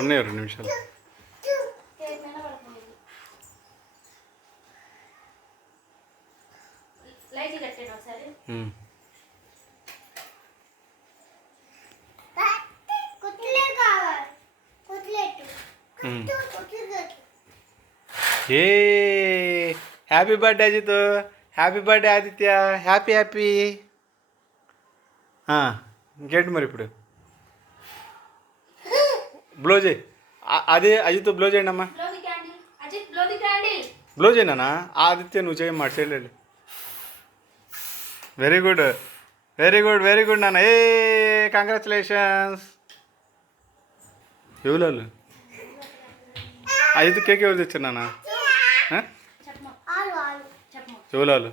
ఉన్నాయి 2 నిమిషాలు. ఏ happy birthday Ajith, happy birthday Aditya, happy happy. ఇంకేంటి మరి ఇప్పుడు బ్లో చేయి. అదే అజిత్ బ్లో చేయండి అమ్మా. బ్లో చేయనా ఆదిత్య, నువ్వు చేయమ్మా చేయలేదు. Very good very good very good నాన్న. ఏ కంగ్రాచులేషన్స్. ఎవరు వాళ్ళు? అజిత్ కేక్ ఎవరు తెచ్చారు నాన్న? ఎవరు వాళ్ళు?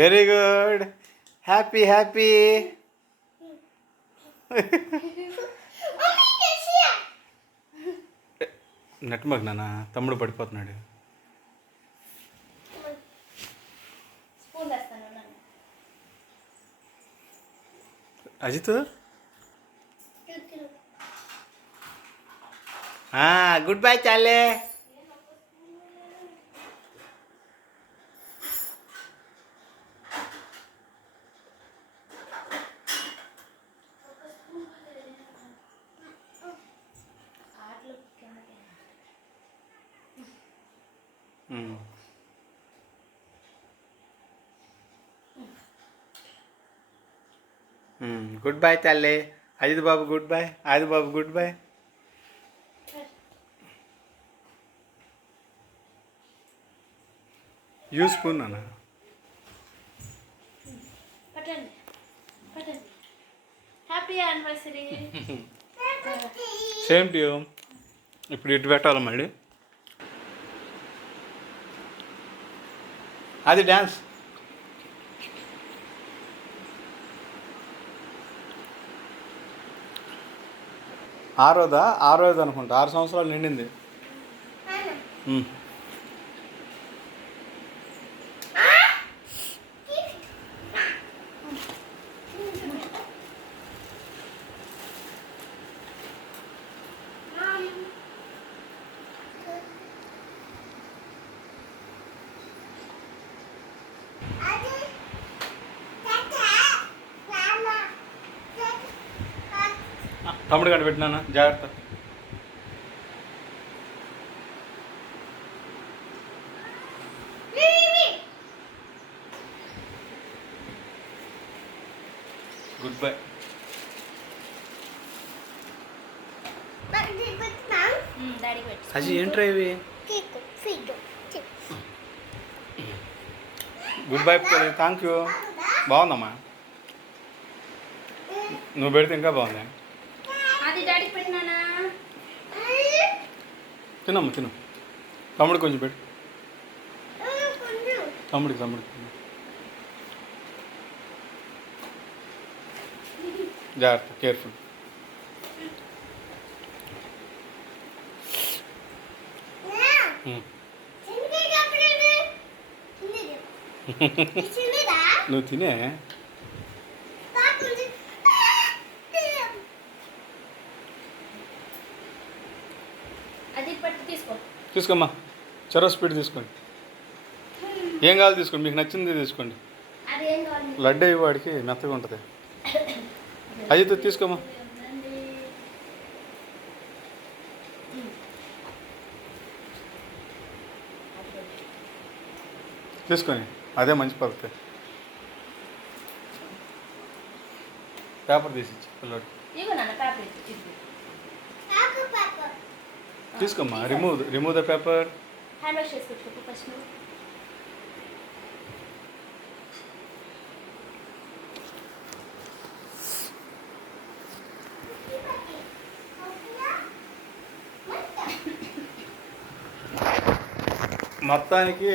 Very good happy happy. నెట్మక్ నాన్న, తమ్ముడు పడిపోతున్నాడు. అజిత్ గుడ్ బై చాలే. గుడ్ బై తల్లి. అజిత్ బాబు గుడ్ బై, ఆది బాబు గుడ్ బై. యూస్ స్పూన్ అన్న. Same to you. ఇప్పుడు ఇటు పెట్టాలి మళ్ళీ. అది డ్యాన్స్. ఆరోది అనుకుంటా. 6 సంవత్సరాలు నిండింది. తమ్ముడు గంట పెట్టినా జాగ్రత్త. Good bye. అజీ ఏంట్రా ఇవి? Good bye. Thank you. బాగుందమ్మా, నువ్వు పెడితే ఇంకా బాగుంది. తినమ్మా తిను. తమ్ముడు కొంచెం పెట్టు. తమ్ముడికి జాగ్రత్త, కేర్ఫుల్. నువ్వు తినే. తీసుకోమ్మా, చెరో స్పీడ్ తీసుకోండి. ఏం కావాలి తీసుకోండి, మీకు నచ్చింది తీసుకోండి. లడ్డు అయ్యి వాడికి మెత్తగా ఉంటుంది. అజిత్ తీసుకోమ్మా. తీసుకొని అదే మంచి పద్ధతి. పేపర్ తీసి పిల్లడు తీసుకోమ్మా. Remove the paper. మొత్తానికి